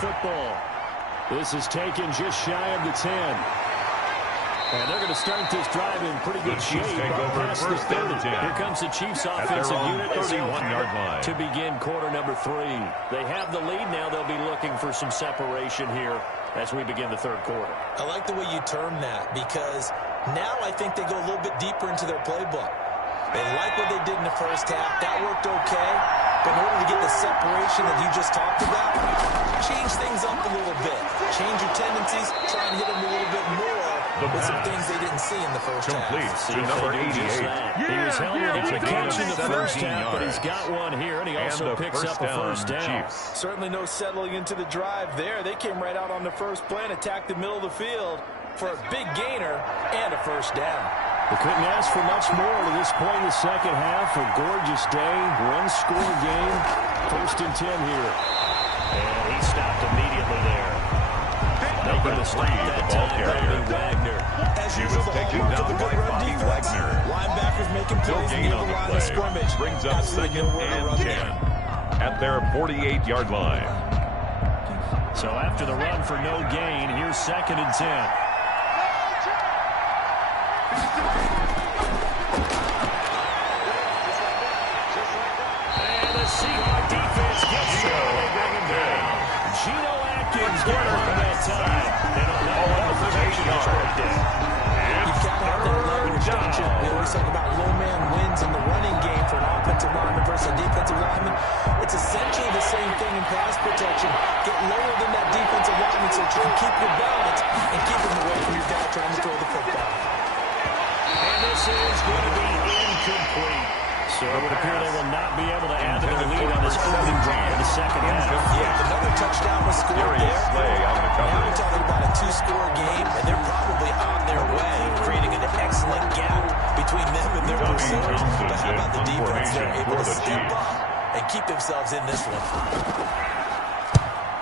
football. This is taken just shy of the 10. And they're going to start this drive in pretty good shape. Past the 30. Here comes the Chiefs offensive unit as they to begin quarter number 3. They have the lead now. They'll be looking for some separation here as we begin the third quarter. I like the way you term that, because now I think they go a little bit deeper into their playbook. They like what they did in the first half. That worked okay. But in order to get the separation that you just talked about, change things up a little bit. Change your tendencies. Try and hit them a little bit more with some things they didn't see in the first half. To number 88. He was held without a catch in the first half, but he's got one here, and he also picks up a first down. Certainly no settling into the drive there. They came right out on the first play and attacked the middle of the field for a big gainer and a first down. They couldn't ask for much more to this point in the second half. A gorgeous day, one-score game. First and 10 here. And he stopped immediately there. Number 3, the ball carrier. Wagner. As He usual, was the taken hallmark of down a good by run Bobby defense. Wagner. Linebackers making No plays gain near on the the line play. of scrimmage. Brings up Absolutely second nowhere to and run 10 there. at their 48-yard line. So after the run for no gain, here's second and 10. And the Seahawk defense gets it. They bring him down. Geno Atkins got it on that time. And on that one, the protection is right there. You've got to have that leverage, don't you? We always talk about low man wins in the running game for an offensive lineman versus a defensive lineman. It's essentially the same thing in pass protection. Get lower than that defensive lineman so that you can keep your balance and keep him away from your guy trying to throw the football. And this is going to be incomplete. So it would appear they will not be able to add to the lead on this opening drive of the second half. Yeah, another touchdown was scored there. Slay on the Now coverage. we're talking about a 2-score game, and they're probably on their way, creating an excellent gap between them and their pursuers. But how about the defense? They're able to step up and keep themselves in this one.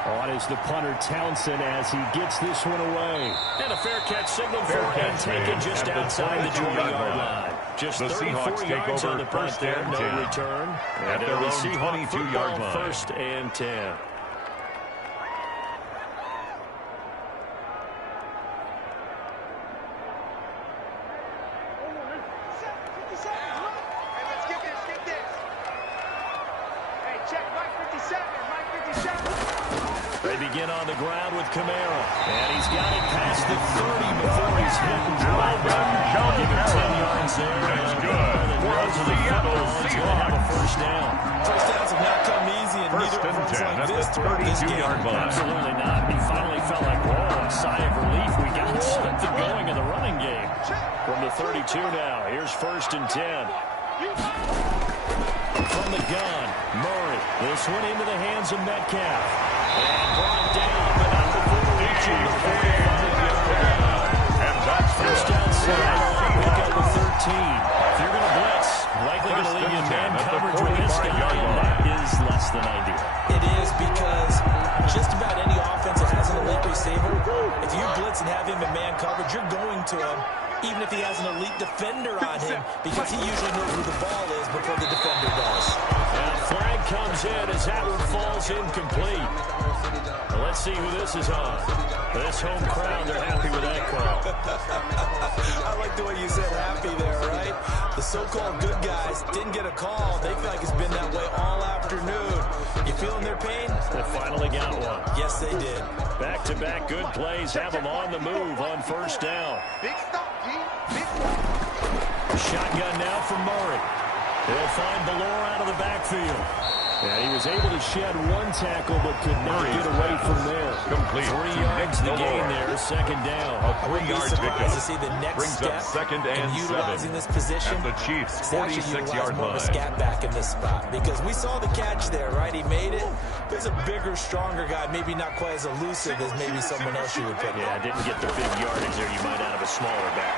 On is the punter Townsend as he gets this one away. And a fair catch signaled for and taken just outside the 20-yard line. Just The 34 Seahawks take yards over on the punt first there, and no 10. return. At their it'll be own Seahawk 22-yard football, line. First and 10. They begin on the ground with Kamara. And he's got it past the 30 before he's hit and dropped. Give him 10 yards there. That's good for Seattle He's going to have a first down. First downs have not come easy, and First neither and fronts 10 like at this the throughout this game. 32-yard line. Absolutely not. He finally felt like, whoa, a sigh of relief. We got something going in the running game. From the 32 now, here's first and 10. From the gun, Murray. This one into the hands of Metcalf. And brought down, but not before reaching the 45-yard line. And that's First good. down, Seattle. Pick up the 13. If you're going to blitz, likely going to leave you in man coverage with this guy, and that is less than ideal. It is, because just about any offense that has an elite receiver, if you blitz and have him in man coverage, you're going to him, even if he has an elite defender on him, because he usually knows where the ball is before the defender does. And a flag comes in as that one falls incomplete. Well, let's see who this is on. This home crowd, they're happy with that call. I like the way you said happy there, right? The so-called good guys didn't get a call. They feel like it's been that way all afternoon. You feeling their pain? They finally got one. Yes, they did. Back-to-back good plays have them on the move on first down. Shotgun now for Murray. They'll find Ballore out of the backfield. And he was able to shed one tackle, but could not get away from there. Complete 3 to yards Nick the gain Ballore. there, second down. A I wouldn't be 3-yard surprised pickup. to see the next Brings step up second and in utilizing 7 this position. at the Chiefs' It's actually 46-yard utilize more of a line. scat back in this spot, because we saw the catch there, right? He made it. There's a bigger, stronger guy, maybe not quite as elusive as maybe someone else you would pick. Yeah, didn't get the big yardage there you might out of a smaller back.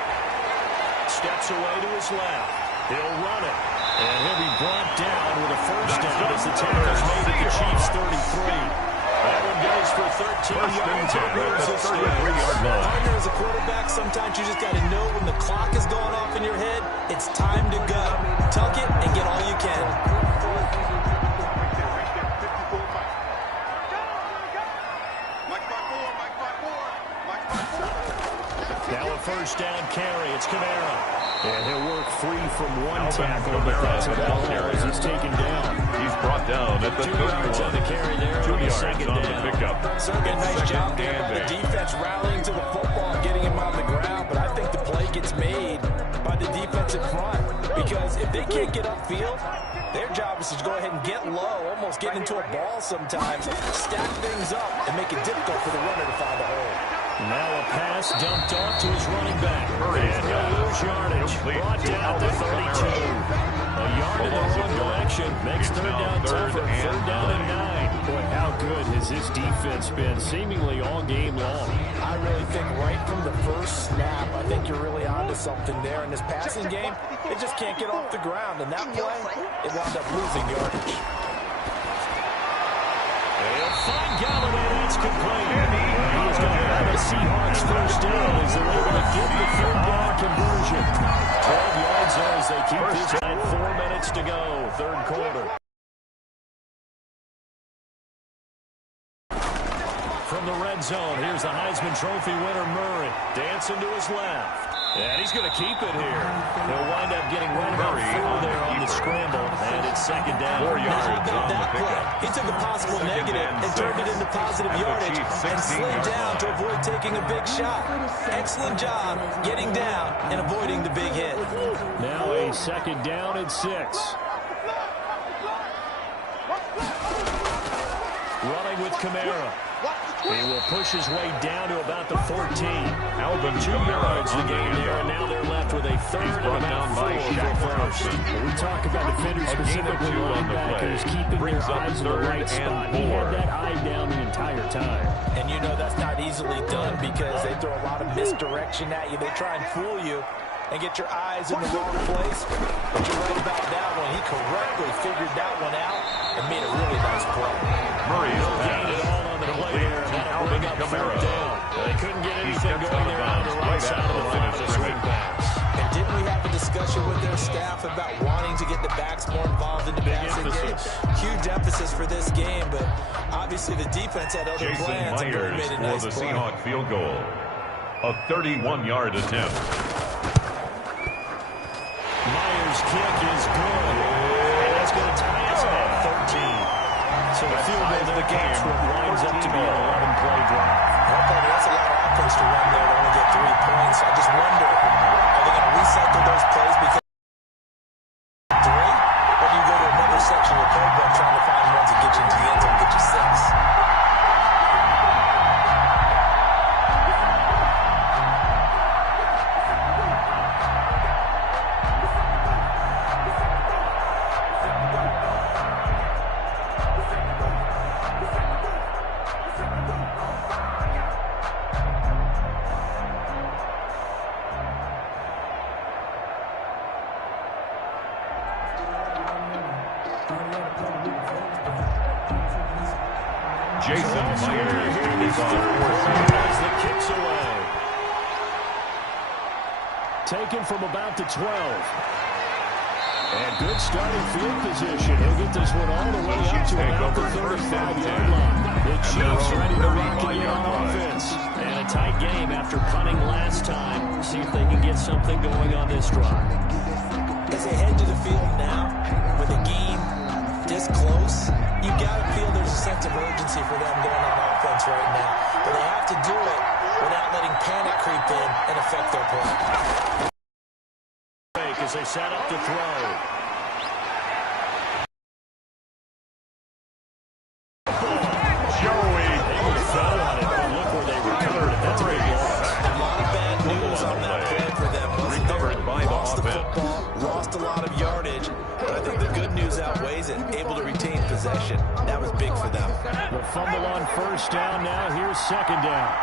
Steps away to his left. He'll run it. And he'll be brought down with a first down as the tackle's made at the Chiefs' 33. That one goes for 13 yards. First and 10 at the 33-yard line. Partner, as a quarterback, sometimes you just got to know when the clock is going off in your head, it's time to go. Tuck it and get all you can. Now a first down carry. It's Kamara. And he'll work free from one tackle, but that's about all as he's taken down. He's brought down at the 2 yards on the carry there. 2 yards second on down. the pickup. So a nice job there by the defense rallying to the football and getting him on the ground. But I think the play gets made by the defensive front. Because if they can't get upfield, their job is to go ahead and get low, almost get into a ball sometimes, stack things up, and make it difficult for the runner to find a hole. Now a pass dumped off to his running back. And he'll lose yardage. Brought down to 32. A yard in the wrong direction. Makes third down tougher. Third down and 9. Boy, how good has this defense been seemingly all game long? I really think right from the first snap, I think you're really onto something there. In this passing game, they just can't get off the ground. And that play, it wound up losing yardage. They'll find Galloway, and it's complete. He's going to have a Seahawks first down as they're able to get the third down conversion. 12 yards there as they keep this at 4 minutes to go, third quarter. From the red zone, here's the Heisman Trophy winner, Murray, dancing to his left. And he's going to keep it here. He'll wind up getting right about 4 there on the scramble, and it's second down. 4 yards on the Play. pickup. He took a possible negative and turned it into positive yardage and slid down to avoid taking a big shot. Excellent job getting down and avoiding the big hit. Now a second down and 6. Running with Kamara. He will push his way down to about the 14. Alvin 2 yards the game there, and now they're left with a third and about 4 for first. We talk about defenders, specifically linebackers, keeping their eyes in the right spot. He had that eye down the entire time. And you know that's not easily done because they throw a lot of misdirection at you. They try and fool you and get your eyes in the wrong place. But you're right about that one. He correctly figured that one out and made a really nice play. Murray's gained it all on the play there, and that'll bring up third down. They couldn't get anything going there on the right side of the line of the swing pass. And didn't we have a discussion with their staff about wanting to get the backs more involved in the passing game? Huge emphasis for this game, but obviously the defense had other plans and really made a nice for the play. Seahawks field goal. A 31-yard attempt. Myers' kick is good, and that's going to tie us at 13. So the field goal there counts for what winds up to be an 11-play drive. That's a lot of offense to run there to only get 3 points. I just wonder, are they going to recycle those plays because 3? Or do you go to another section of the playbook trying to find ones that get you into the end zone and get you 6? Jason Myers is on as the kicks away. Taken from about the 12. And good starting field position. He'll get this one all the way up to about the 35-yard line. The Chiefs ready to rock again on offense. And a tight game after punting last time. See if they can get something going on this drive. As they head to the field now, with the game this close, you got to feel there's a sense of urgency for them going on offense right now. But they have to do it without letting panic creep in and affect their play. As they set up to throw. Joey. They fell on it, but look where they recovered it. That's a big loss. A lot of bad news on that play for them. Recovered by the lost offense. the football, lost a lot of yardage, but I think the good news outweighs it. Able to retain possession. That was big for them. The fumble on first down now. Here's second down.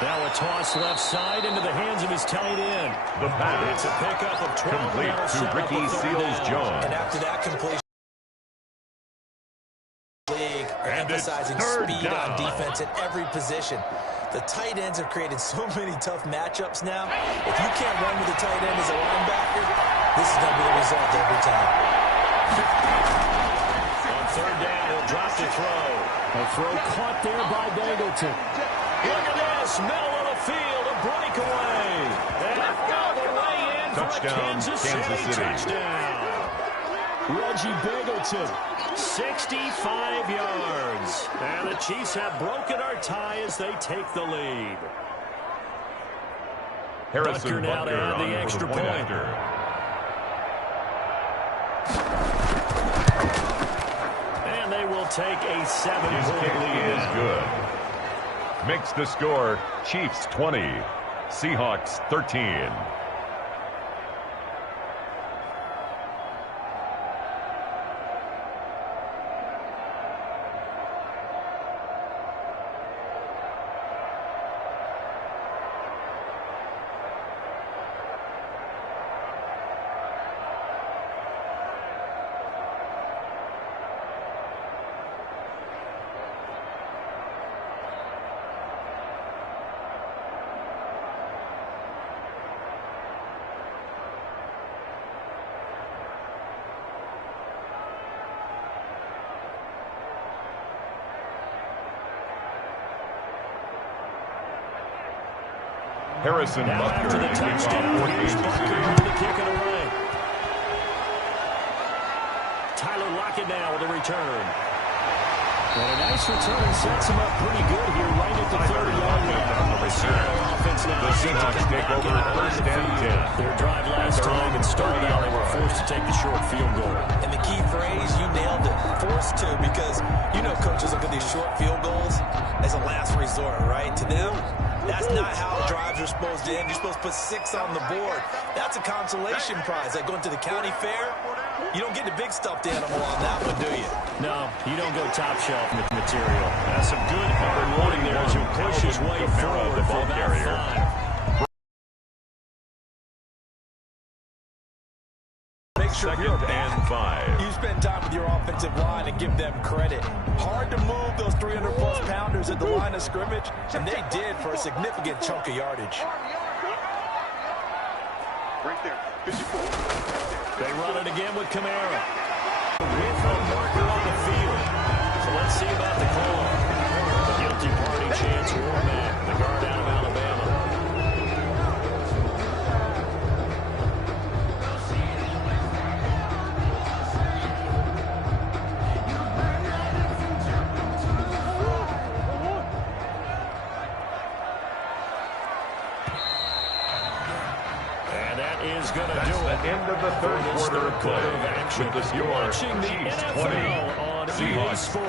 Now a toss left side into the hands of his tight end. The pass. It's a pickup of 12. Complete to Ricky Seals-Jones. And after that completion, league are And it's emphasizing third speed down. on defense at every position. The tight ends have created so many tough matchups now. If you can't run with the tight end as a linebacker, this is going to be the result every time. On third down, he'll drop to throw. A throw caught there by Dangleton. Look at this, middle of the field, a breakaway. And all the way in touchdown, for a Kansas City touchdown. Reggie Dangleton, 65 yards. And the Chiefs have broken our tie as they take the lead. Harrison now to add the extra point. And they will take a 7-point lead. Is good. Makes the score Chiefs 20, Seahawks 13. Harrison after the touchdown, here's Butker to kick it away. Tyler Lockett now with a return. And a nice return sets him up pretty good here right at the 30-yard line. The Seahawks take over first and 10. Their drive last time it started out, they were forced to take the short field goal. And the key phrase, you nailed it, forced to, because you know coaches look at these short field goals as a last resort, right? To them, that's not how drives are supposed to end. You're supposed to put 6 on the board. That's a consolation prize. Like going to the county fair, you don't get the big stuffed animal on that one, do you? No, you don't go top shelf material. That's some good hard loading there as you push his way forward for about 5. Make sure Second and 5. You spend time with your offensive line and give them credit. Hard to move those 300-plus pounders at the line of scrimmage, and they did for a significant chunk of yardage. Right there, 54. They run it again with Kamara. With a marker on the field. So let's see about the call. The guilty party chance war back. The guard out of Alabama. Is going to do the it. End of the third quarter of play. With the score, Watching the Chiefs NFL 20, on Seahawks 13.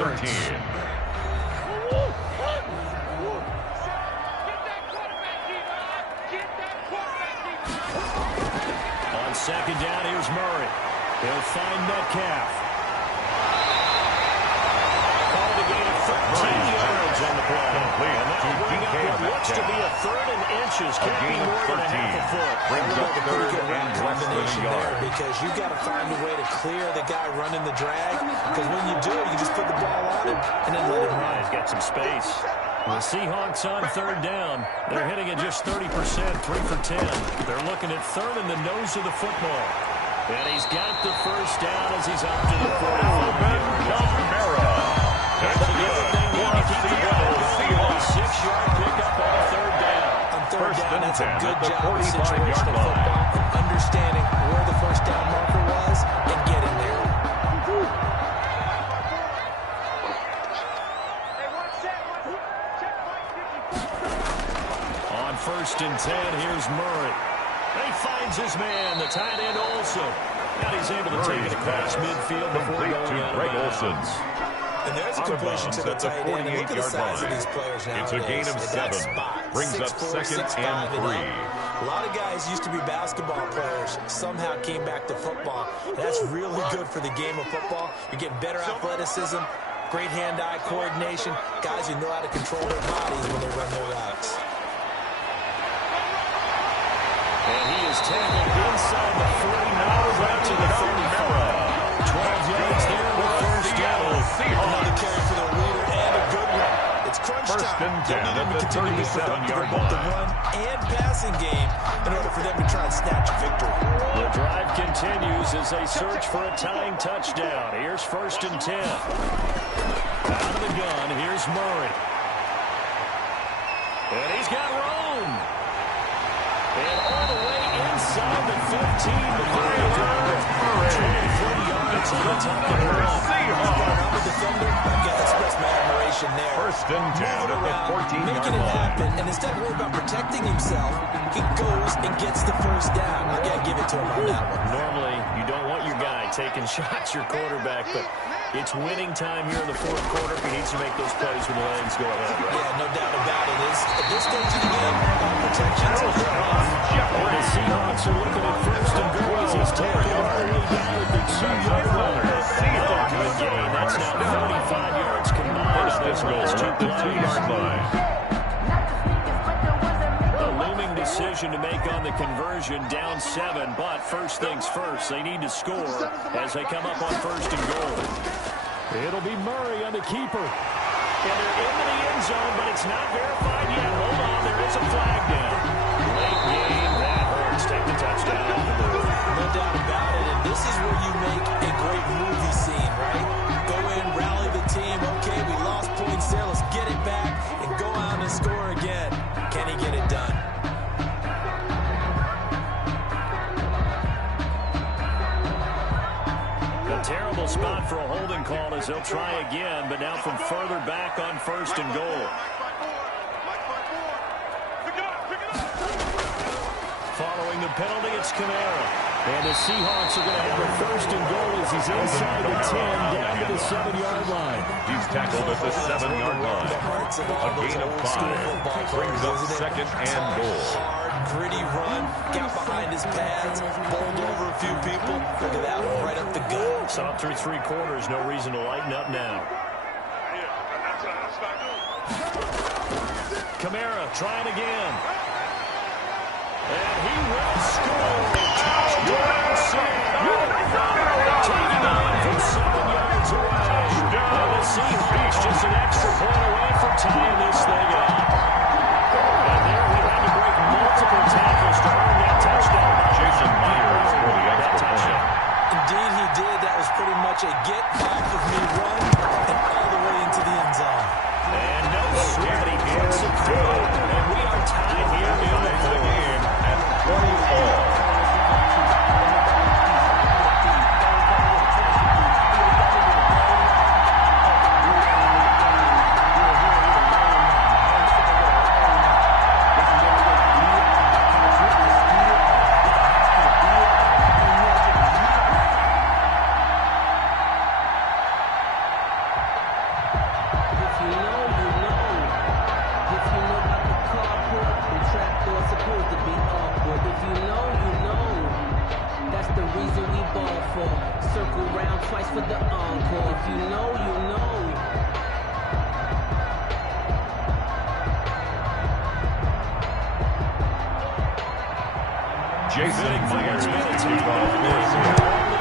On second down, here's Murray. He'll find Metcalf. Called a gain of 13 yards on the play. And that'll bring up what looks to be a 3rd and inches. Can't be more than a half a foot. Brings up 3rd and less than a yard. Because you've got to find a way to clear the guy running the drag. Because when you do, you just put the ball on him and then let him run. He's got some space. The Seahawks on 3rd down. They're hitting at just 30%, 3 for 10. They're looking at 3rd in the nose of the football. And he's got the first down as he's out to the 45-yard line. That's the other thing you need to keep the ball going. 6-yard pickup on 3rd down. On 3rd down, that's a good job of situational football, understanding where the first down marker was and getting there. On 1st and 10, here's Murray. He finds his man, the tight end Olsen. And he's able to take it across midfield before going out Greg of Olsen. And there's a completion to the tight end. And look at the size of these players now. It's a gain of 7. Brings up 2nd and 3. A lot of guys used to be basketball players, somehow came back to football. And that's really good for the game of football. You're getting better athleticism, great hand-eye coordination, guys who know how to control their bodies when they run their routes. And he is tackled inside the 40, now right to the 35. 12 yards there with first down. Another carry for the leader and a good one. It's crunch First and 10 at the 37-yard line. The run and passing game in order for them to try and snatch a victory. The drive continues as they search for a tying touchdown. Here's first and 10. Out of the gun, here's Murray. And he's got room. And all the way inside the 15. The Murray. 23 yards on the top of the run. I'm a defender. I've got to express my admiration there. First and 10 at the 14-yard making it line. happen, and instead of worrying about protecting himself, he goes and gets the first down. I got to give it to him on that one. Normally, you don't want your guy taking shots, your quarterback, but it's winning time here in the fourth quarter. He needs to make those plays when the legs go ahead. Right? Yeah, no doubt about it. At this stage of the game, all protections are off. The Seahawks are looking at first and goal as he's taken early down at the 2-yard line. Good gain. That's now 45 yards combined. First and goal at the 2-yard line. A looming decision to make on the conversion, down 7, but first things first, they need to score as they come up on first and goal. It'll be Murray on the keeper. And they're into the end zone, but it's not verified yet. Hold on, there is a flag down. Late game, that hurts. Take the touchdown on the move. No doubt about it, and this is where you make a great movie scene, right? Go in, rally the team. Okay, we lost points there. Let's get it back and go out and score again. Can he get it done? A terrible spot for a holding call as they'll try again, but now from further back on first and goal. Following the penalty, it's Camara. And the Seahawks are going to have a first and goal as he's inside the 10, down to the 7-yard line. He's tackled at the 7-yard line. A gain of 5. Brings up second and goal. Hard, gritty run. Got behind his pads. Bowled over a few people. Look at that one, right up the gut. Saw through 3 quarters. No reason to lighten up now. Camara trying again. And he will score. Touchdown, Seahawks. Taking on from 7 yards away. And the Seahawks just an extra point away from tying this thing up. And there he had to break multiple tackles to earn that touchdown. Jason Myers for the extra point. Indeed, he did. That was pretty much a get off of me run and all the way into the end zone. And no sweat, he gets it through. And we are tied here in the game at 24. Jason Myers to kick off this.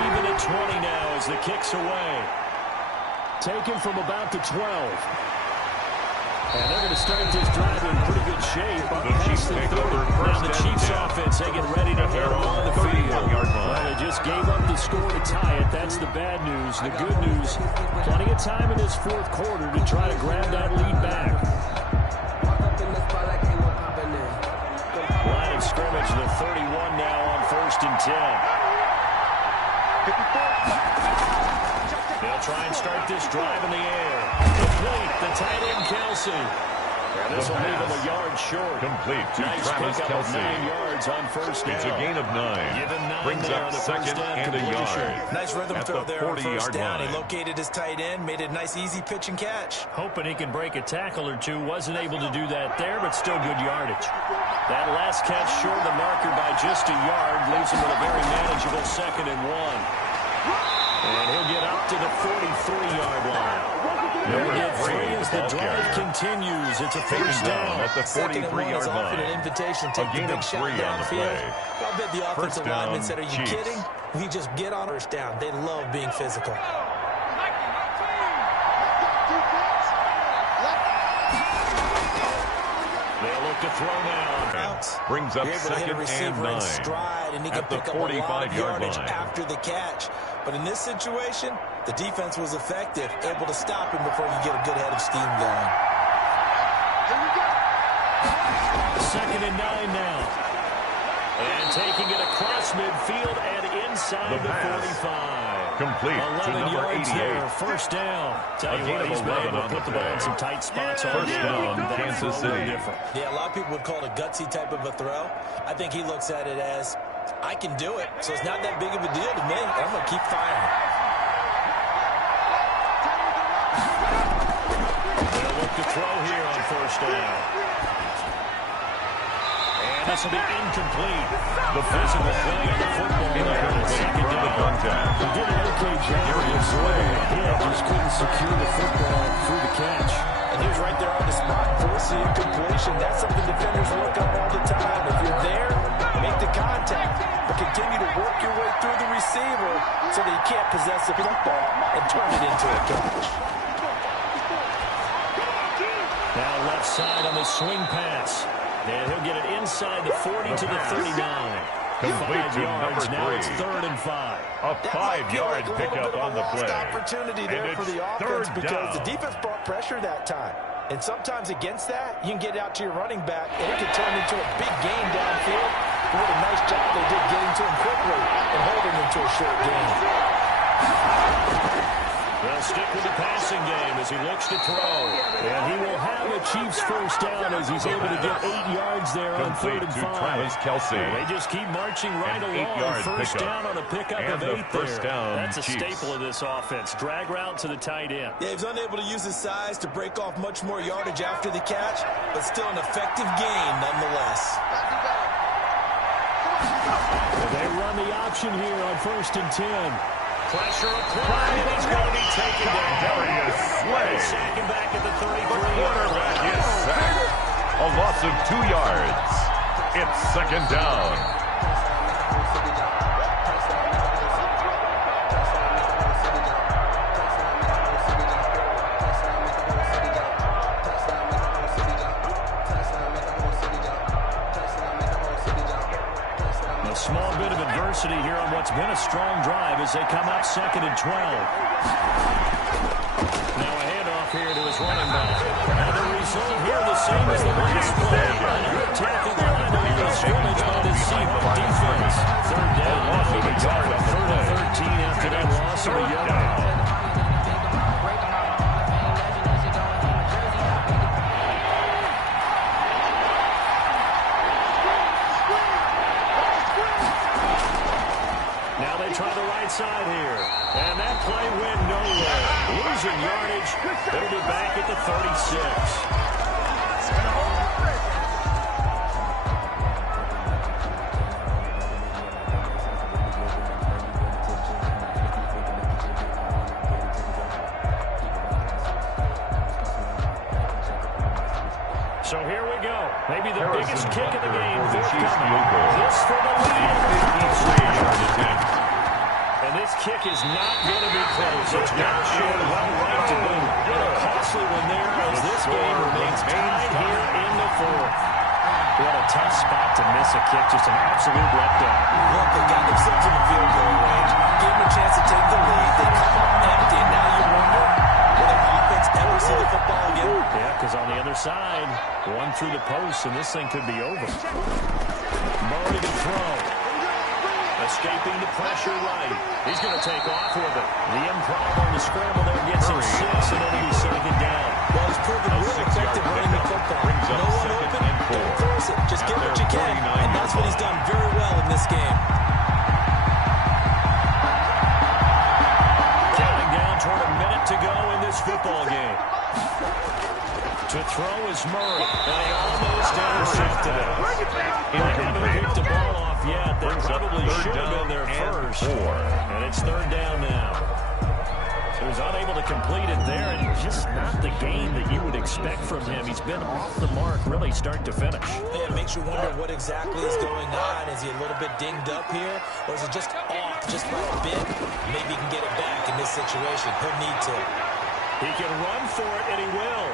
Even at 20 now as the kick's away. Taken from about the 12. And they're going to start this drive in pretty good shape. The Chiefs take over Now first the and Chiefs 10. offense, they get ready to head on the field. Well, they just gave up the score to tie it. That's the bad news. The good news, plenty of time in this fourth quarter to try to grab that lead back. Line of scrimmage, the 31 now on first and 10. They'll try and start this drive in the air. Complete, the tight end Kelsey. And this will leave him a yard short. Complete to Nice Travis pickup of Kelsey. 9 yards on first down. It's a gain of 9. Give him 9 Brings there up on the second first down and a completion. yard. Nice rhythm At throw the there on first 40-yard down. line. He located his tight end, made a nice easy pitch and catch. Hoping he can break a tackle or two. Wasn't able to do that there, but still good yardage. That last catch short of the marker by just a yard leaves him with a very manageable 2nd and 1. And he'll get up to the 43-yard line. They'll get 3 as the drive continues. It's a first down. At the 43-yard Offered an line. invitation to A take gain the of big 3 shot on the downfield. play. I'll bet the offensive down, lineman said, "Are you Chiefs." kidding? We just get on first down." They love being physical. throw now. Brings up second and 9. Stride, and he can pick up a lot of yardage after the catch. But in this situation, the defense was effective, able to stop him before you get a good head of steam going. Second and 9 now. And taking it across midfield and inside the 45. Complete to number 88. There, first down. Tell you what, he's been able to put the ball in some tight spots all First down, Kansas City. Yeah, a lot of people would call it a gutsy type of a throw. I think he looks at it as, I can do it, so it's not that big of a deal to me. I'm going to keep firing. They'll look to throw here on first down. And this will be incomplete. The physical play of the football player. Second down. He did an okay job of absorbing the hit. Just couldn't secure the football through the catch. And he was right there on the spot, forcing incompletion. That's something defenders work on all the time. If you're there, make the contact, but continue to work your way through the receiver so that you can't possess the football and turn it into a catch. Now left side on the swing pass. And he'll get it inside the 40 to the 39. Complete 5 to yards. number Now 3. it's 3rd and 5. A 5-yard pickup on the play. Opportunity there for the offense because the defense brought pressure that time. And sometimes against that, you can get out to your running back, and it can turn into a big gain downfield. But what a nice job they did getting to him quickly and holding him to a short gain. They'll stick with the passing game as he looks to throw. And he will have a Chiefs first down as he's able to get 8 yards there on 3rd and 5. Kelsey. They just keep marching right along. First down on a pickup of 8 first there. down, That's a Chiefs. staple of this offense. Drag route to the tight end. Yeah, he was unable to use his size to break off much more yardage after the catch, but still an effective gain nonetheless. They run the option here on 1st and 10. Pressure applied, and he's going to be taken down. Darius Slay. Sack him back at the 33. The quarterback is sacked. A loss of 2 yards. It's 2nd down. A small bit of adversity here on what's been a strong drive as they come out 2nd and 12. Now a handoff here to his running back. And the result here the same as the last play. Another tackle behind him in the scrimmage by the Seahawks defense. 3rd down. Loss of a yard on the play. 13 after that loss of a yard. Try the right side here. And that play went nowhere. Losing yardage. It'll be back at the 36. So here we go. Maybe the biggest kick of the game. This for the lead. And this kick is not going to be close. It's not sure what right to do. What a costly one there as this game remains tied here in the 4th. What a tough spot to miss a kick. Just an absolute letdown. Look, they got themselves in the field goal range. Gave them a chance to take the lead. They come up empty, and now you wonder, will their offense ever see the football again? Yeah, because on the other side, one through the post, and this thing could be over. Murray to throw. Escaping the pressure right. He's going to take off with it. The improv on the scramble there gets him 6, and then he's 2nd down. Well, he's proven really effective running the football. No one open, don't force it. Just get what you can, and that's what he's done very well in this game. Counting down toward a minute to go in this football game. To throw is Murray, and he almost intercepted it. They haven't picked the ball off yet. They probably should have been there first. And it's 3rd down now. So he's unable to complete it there, and just not the game that you would expect from him. He's been off the mark really start to finish. Yeah, it makes you wonder what exactly is going on. Is he a little bit dinged up here, or is it just off just by a bit? Maybe he can get it back in this situation. He'll need to. He can run for it, and he will.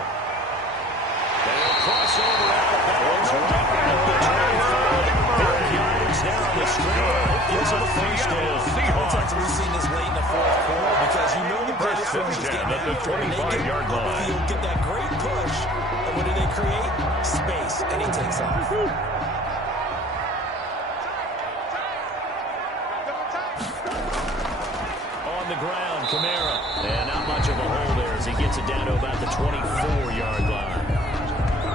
They'll crossover out of bounds. Right at the 25. Big yards there on the string. Gives it a first down. How many times have we seen this late in the fourth quarter? Because you know the British rush is getting at the 25-yard line. Field, get that great push. And what do they create? Space. And he takes off. On the ground, Kamara. And not much of a hole there as he gets it down to about the 24-yard line.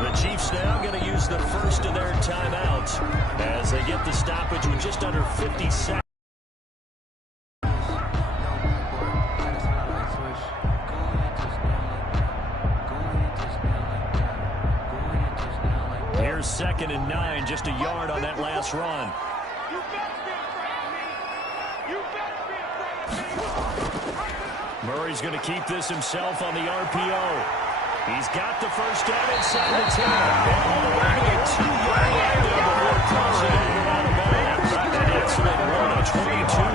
The Chiefs now going to use the first of their timeouts as they get the stoppage with just under 50 seconds. Here's 2nd and 9, just a yard on that last run. Murray's going to keep this himself on the RPO. He's got the first down inside the 10. And all the way to the 2-yard line there before crossing over out of bounds. An excellent run of 22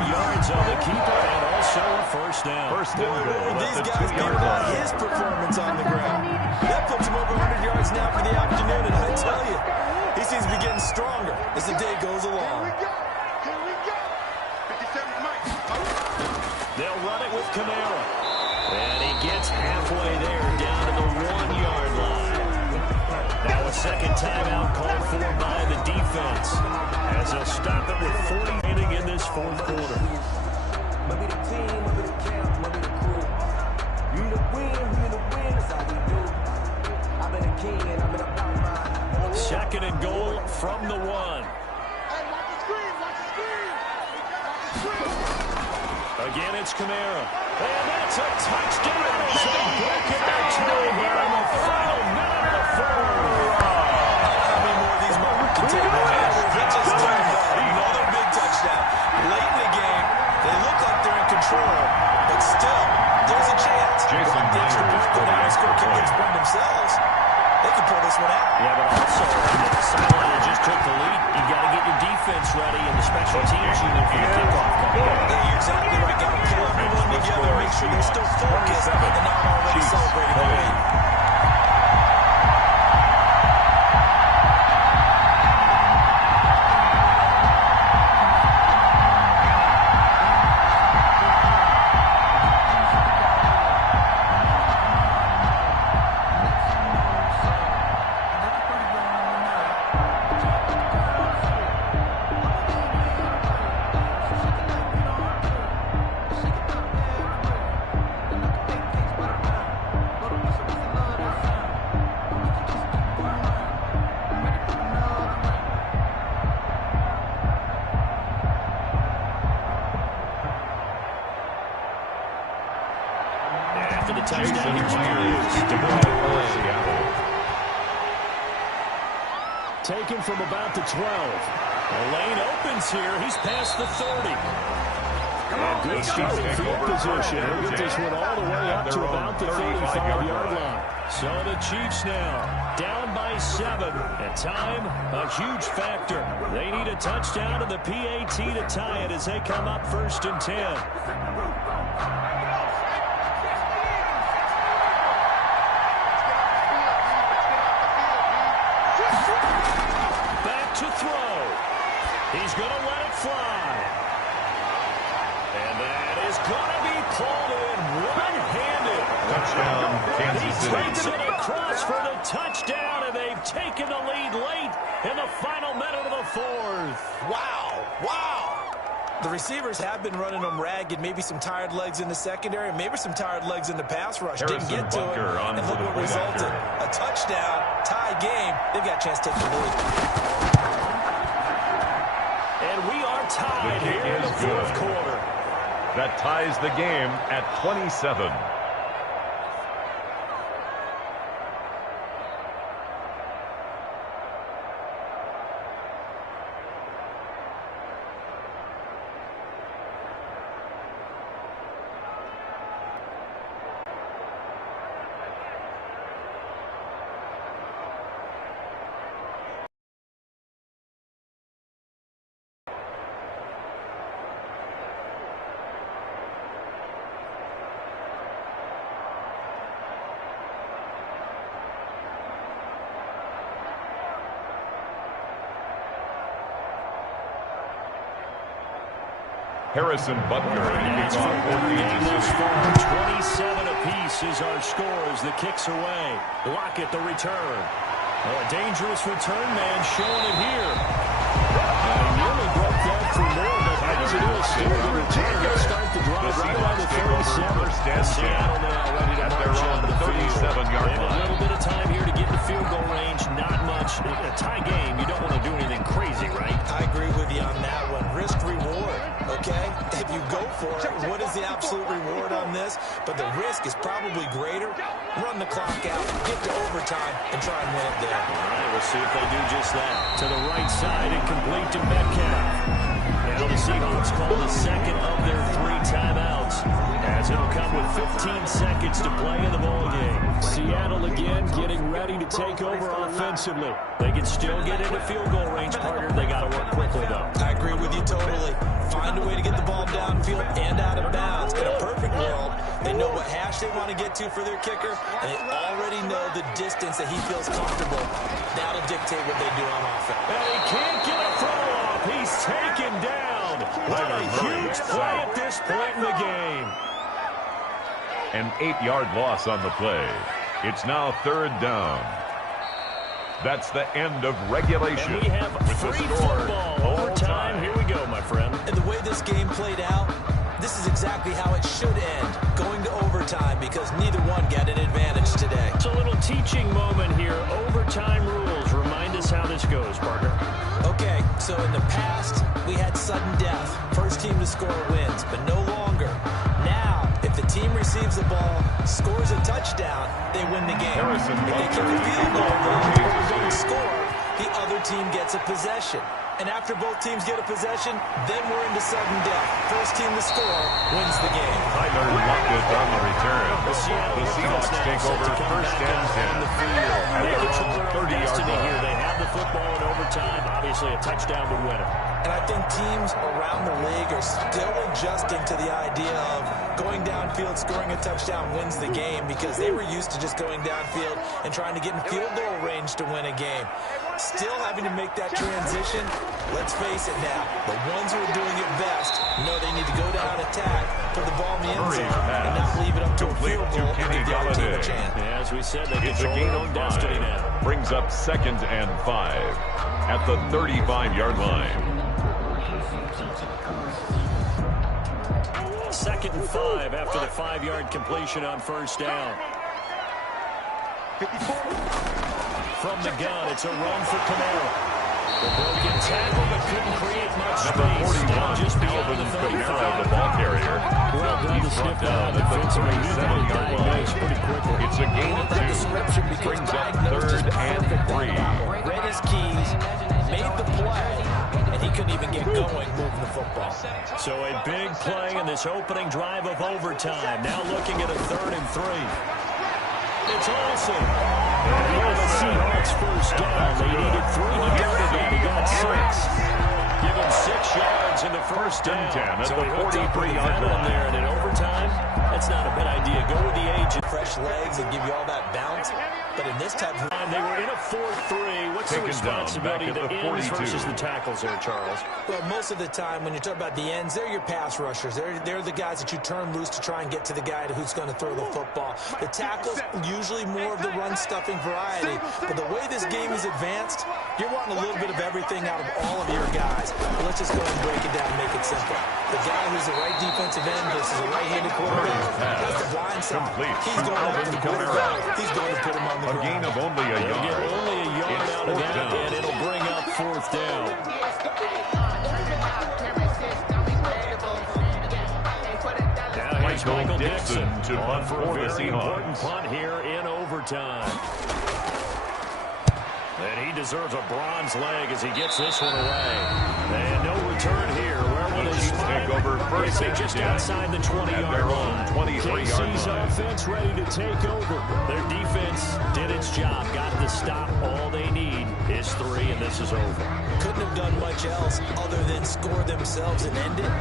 yards on the keeper and also a first down. First and goal. These guys give about his performance on the ground. That puts him over 100 yards now for the afternoon, and I tell you, he seems to be getting stronger as the day goes along. Here we go. 57 Mike. They'll run it with Kamara. And he gets halfway there, down to the 1-yard line. Now a second timeout called for by the defense as they'll stop it with 40 remaining in this fourth quarter. Second and goal from the 1. Hey, watch the screen. Watch the screen. Watch the screen. Again, it's Kamara. And that's a touchdown as they break it out here in the final minute of the fourth. How many more of these moments can take? That just turned up. Another big touchdown. Late in the game, they look like they're in control, but still, there's a chance. Jason The extra Myers point, go down and score, kick and spread themselves. They can pull this one out. Yeah, but also, the sideline that just took the lead, you got to get your defense ready and the special teams unit for the kickoff. Yeah, you're exactly right. Got to pull everyone together, make sure they're still focused and not already celebrating the lead. After the touchdown, here's taken from about the 12. The lane opens here. He's past the 30. And good starting field position. He'll get this one all the way up to about the 35-yard line. So the Chiefs now down by 7. At time, a huge factor. They need a touchdown and the PAT to tie it as they come up 1st and 10. To throw. He's going to let it fly. And that is going to be called in one-handed. Touchdown, Kansas City. He takes it across for the touchdown, and they've taken the lead late in the final minute of the fourth. Wow. Wow. The receivers have been running them ragged. Maybe some tired legs in the secondary, maybe some tired legs in the pass rush. Didn't get to it. And look what resulted. A touchdown, tie game. They've got a chance to take the lead. And we are tied here in the fourth quarter. That ties the game at 27. Harrison Butker to kick off for Kansas City. 27 apiece is our score as the kick's away. Lockett the return. Oh, a dangerous return man showing it here. And he nearly broke that for more, but as it is, still the return. They'll start the drive right on the 37. Seattle now ready to march on the 37-yard line. A little bit of time here to get the field goal range. Not much. A tie game, you don't want to do anything crazy, right? I agree with you on that one. Risk reward, okay? If you go for it, what is the absolute reward on this? But the risk is probably greater. Run the clock out, get to overtime, and try and win it there. All right, we'll see if they do just that. To the right side and complete to Metcalf. Now the Seahawks call the second of their 3 timeouts, as it'll come with 15 seconds to play in the ballgame. Seattle again getting ready to take over offensively. They can still get into field goal range, partner. They got to work quickly, though. I agree with you totally. Find a way to get the ball downfield and out of bounds. In a perfect world, they know what hash they want to get to for their kicker, and they already know the distance that he feels comfortable. That'll dictate what they do on offense. And he can't get a throw off. He's taken down. What a huge play at this point in the game. An 8-yard loss on the play. It's now 3rd down. That's the end of regulation. And we have free football. Overtime. Here we go, my friend. And the way this game played out, this is exactly how it should end. Going to overtime because neither one got an advantage today. It's a little teaching moment here. Overtime rules. Remind us how this goes, Parker. Okay, so in the past, we had sudden death. First team to score wins, but no longer. Now, if the team receives the ball, scores a touchdown, they win the game. If they kick a field goal, or don't score, the other team gets a possession. And after both teams get a possession, then we're into sudden death. First team to score wins the game. Tyler Lockett on the return. The Seahawks take over 1st and 10. They control their own destiny here. They have the football in overtime. Obviously, a touchdown would win it. And I think teams around the league are still adjusting to the idea of going downfield, scoring a touchdown wins the game, because they were used to just going downfield and trying to get in field goal range to win a game. Still having to make that transition. Let's face it now, the ones who are doing it best know they need to go down and attack, put the ball in the end zone, and not leave it up to a field goal and give the other team a chance. Yeah, as we said, they control their own destiny now. Brings up 2nd and 5 at the 35-yard line. 2nd and 5 after the 5-yard completion on 1st down. 54. From the gun, it's a run for Camaro. The broken tackle, but couldn't create much space. Now just beyond the 35. The ball carrier. Well done to snip out defensively. Yard line. Pretty quickly. It's a gain of 2. Brings up 3rd and 3. Read his keys, made the play, and he couldn't even get going moving the football. So a big play in this opening drive of overtime. Now looking at a 3rd and 3. It's awesome. And the Seahawks 1st down. They needed 3. He got it, and he got 6. Give him 6 yards in the 1st down. 10 at so the 43-yard line. There, and in overtime, that's not a bad idea. Go with the agent. Fresh legs and give you all that bounce. But in this type of time, they were in a 4-3. What's the responsibility down, of the ends versus the tackles there, Charles? Well, most of the time, when you talk about the ends, they're your pass rushers. They're the guys that you turn loose to try and get to the guy who's going to throw the football. The tackles, usually more of the run-stuffing variety. But the way this game is advanced, you're wanting a little bit of everything out of all of your guys. But let's just go ahead and break it down and make it simple. The guy who's the right defensive end versus a right-handed quarterback, that's the blind side. He's going after the quarterback. He's going to put him on the ground. A gain of only a yard. Get only a yard out of that, and it'll bring up 4th down. Now here's Michael Dixon to punt for the Seahawks. Important punt here in overtime. And he deserves a bronze leg as he gets this one away. And no return here. Where will they take over 1st and just outside the 20-yard line. 23-yard line. Offense ready to take over. Their defense did its job. Got the stop. All they need is 3, and this is over. Couldn't have done much else other than score themselves and end it.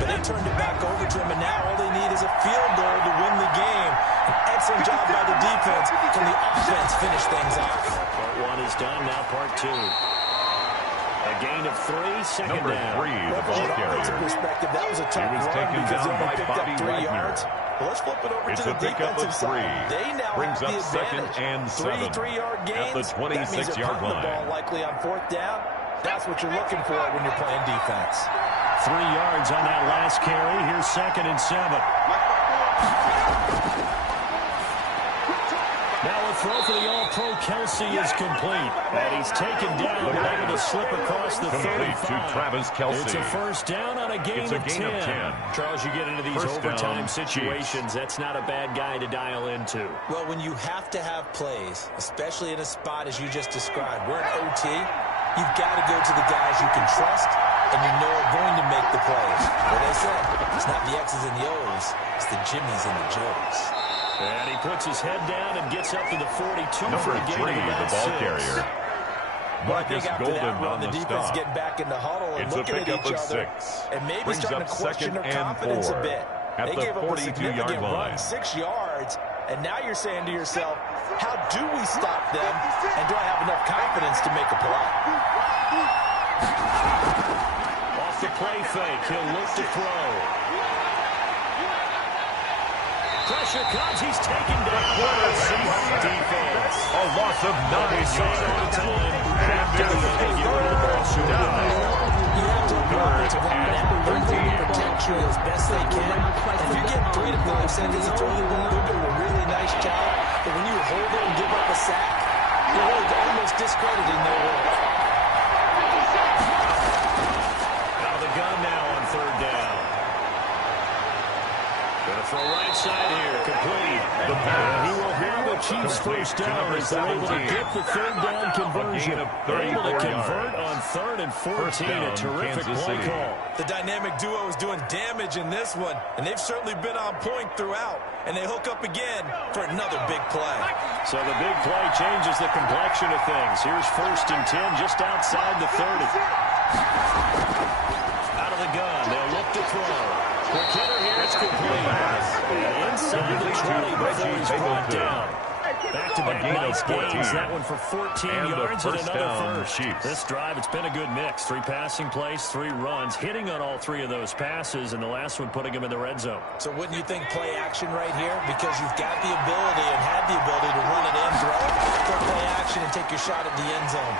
But they turned it back over to him, and now all they need is a field goal to win the game. An excellent job by the defense. Can the offense finish things off? Part 1 is done. Now part 2. A gain of 3, second Number down. 3, the From ball an offensive carrier. perspective, that was a tough He was run taken because he down only by picked Bobby up 3 Wagner. yards. Well, let's flip it over It's to a the pickup of defensive 3. side. They now Brings have up the second advantage. and 7 3 3-yard gains. at the That means 26-yard they're punting the ball line. likely on 4th down. That's what you're looking for when you're playing defense. 3 yards on that last carry. Here's 2nd and 7. Now a throw for the All-Pro Kelsey is complete. And he's taken down, but able to slip across the Complete 35. to Travis Kelsey. It's a first down on a gain, It's a of, gain 10. of 10. Charles, you get into these First overtime down, situations. That's not a bad guy to dial into. Well, when you have to have plays, especially in a spot as you just described, we're in OT, you've got to go to the guys you can trust and you know are going to make the plays. What they say, it's not the X's and the O's, it's the Jimmies and the Joes. And he puts his head down and gets up to the 42 Number for a gain 3, of the about ball 6. carrier. Well, I Marcus think after Golden that run, on the the defense stop. getting back in the huddle and It's a looking at pickup each of other 6. and maybe Brings starting up to question 2nd their and confidence 4 a bit. at They the gave up a 42-yard significant line. run, 6 yards, and now you're saying to yourself, how do we stop them, and do I have enough confidence to make a play? Off the play fake, he'll look to throw. Pressure comes, he's taken down by the Seahawks defense. A loss of 9 yards. And it's a first down. You have to have offensive line and that will 13. protect you as best they can. And if you're getting 3 to 5 seconds to throw the ball, they're doing a really nice job. But when you hold it and give up a sack, you're really almost discrediting their work. Out of the gun now on 3rd down. Gonna throw right side here, complete. The pass. He will have the Chiefs first down as they're able to get the 3rd down conversion. of Able to 34 convert yards. on 3rd and 14. First down, A terrific Kansas play City. call. The dynamic duo is doing damage in this one, and they've certainly been on point throughout. And they hook up again for another big play. So the big play changes the complexion of things. Here's 1st and 10 just outside the 30. Out of the gun, they'll look to throw. Quick hitter here, it's complete. And inside the 20 before he's brought down. Back-to-back A gain of nice 14. gains. That one for 14 And a yards and first another down, first. Chiefs. This drive, it's been a good mix. 3 passing plays, 3 runs, hitting on all 3 of those passes, and the last one putting him in the red zone. So wouldn't you think play action right here? Because you've got the ability and had the ability to run it in, throw it, throw play action, and take your shot at the end zone.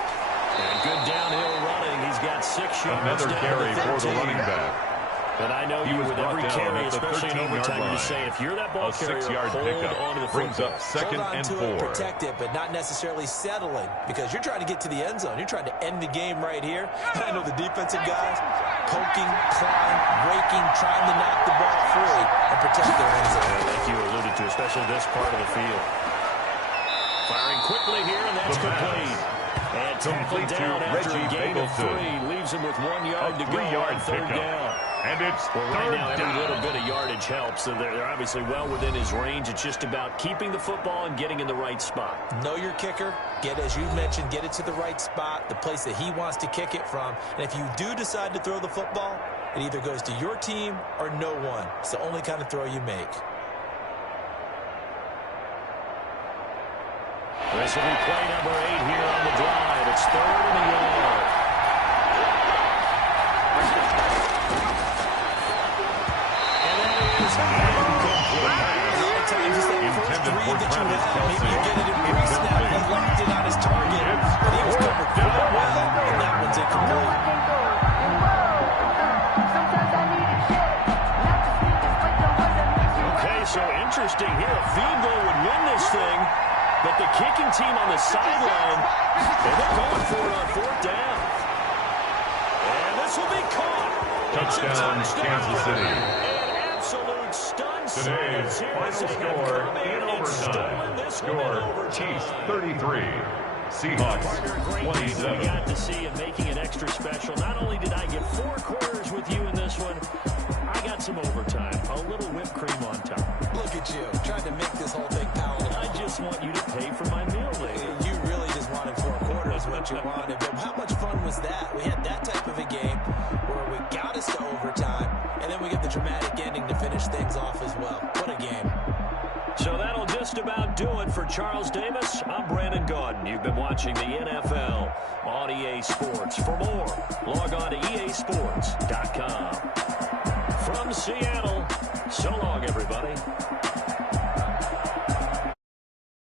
And good downhill running. He's got 6 yards. Another down carry to for the 13. running back. But I know He you was with brought every down carry, at the especially in 13-yard overtime, you line. say if you're that ball A carrier, 6-yard hold pickup on to the brings football. up 2nd Hold on and to 4. it, protect it, but not necessarily settling because you're trying to get to the end zone. You're trying to end the game right here. And I know the defensive guys poking, clawing, raking, trying to knock the ball free and protect their end zone. Like you alluded to, especially this part of the field. Firing quickly here, and that's complete. And tackled down after a gain of 3. Leaves him with 1 yard to go on 3rd down. And it's Well, right 3rd now, every down. little bit of yardage helps. So they're obviously well within his range. It's just about keeping the football and getting in the right spot. Know your kicker. Get, as you mentioned, get it to the right spot, the place that he wants to kick it from. And if you do decide to throw the football, it either goes to your team or no one. It's the only kind of throw you make. This will be play number 8 here on the drive. It's 3rd and a yard. And that is incomplete. A lot of times it's that first Intended read for that you Travis have. Maybe you Kelce. get it in pre-snap. He locked in on his target. But he was covered quite well, and that one's incomplete. Okay, so interesting here. A field goal would win this thing, but the kicking team on the sideline, and they're going for it on 4th down. And this will be caught. Touchdown, Kansas City. An absolute stun Today's series here final as they have score come in and stolen overtime. this one in Score, overtime. Chiefs 33. Seahawks Partner, a great game we 27. got to see and making it extra special. Not only did I get 4 quarters with you in this one, I got some overtime. A little whipped cream on top. Look at you, trying to make this whole thing palatable. I just want you to pay for my meal later. You really just wanted 4 quarters, what you wanted. But how much fun was that? We had that type of a game where we got us to overtime, and then we get the dramatic ending to finish things off as well. What a game. So that'll just about do it for Charles Davis. I'm Brandon Gaudin. You've been watching the NFL on EA Sports. For more Log on to EA Sports.